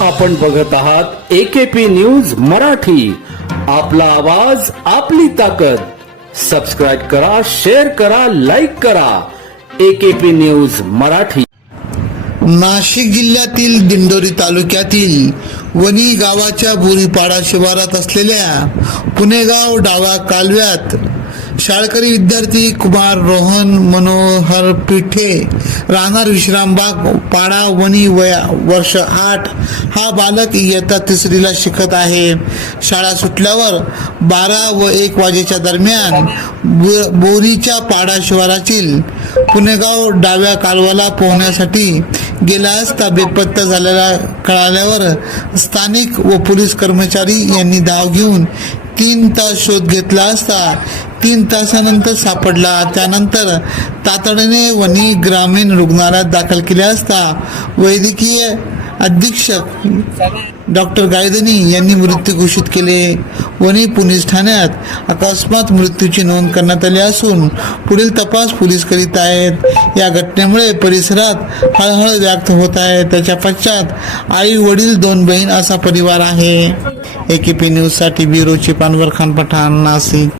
आपण बघत आहात एकेपी न्यूज मराठी. आपला आवाज आपली ताकद. सबस्क्राईब करा शेअर करा लाईक करा. AKP news Marathi. नाशिक जिल्ह्यातील दिंडोरी तालुक्यातील वणी गावाच्या बोरीपाडा शिवारात असलेल्या पुणेगाव डावा कालव्यात शाळकरी विद्यार्थी कुमार रोहन मनोहर पिठे राहणार विश्रामबाग पाडा वणी वया वर्ष आठ. हा बालक इयत्ता तिसरीला शिकत आहे. शाळा सुटल्यावर बारा व एक वाजेच्या दरम्यान बो- बोरीच्या पाडा शिवारातील पुणेगाव डाव्या कालवाला पोहण्यासाठी गेला असता बेपत्ता झालेला कळाल्यावर स्थानिक व पोलीस कर्मचारी यांनी धाव घेऊन तीन तास शोध घेतला असता तीन तासानंतर सापडला. त्यानंतर तातडीने वणी ग्रामीण रुग्णालयात दाखल केले असता वैद्यकीय अधीक्षक डॉक्टर गायदनी यांनी मृत्यू घोषित केले. वणी पोलीस ठाण्यात अकस्मात मृत्यूची नोंद करण्यात आली असून पुढील तपास पोलीस करीत आहेत. या घटनेमुळे परिसरात हळहळ व्यक्त होत आहे. त्याच्या पश्चात आई वडील दोन बहीण असा परिवार आहे. एकेपी न्यूजसाठी साठी ब्युरोचे पानवर खान पठाण नाशिक.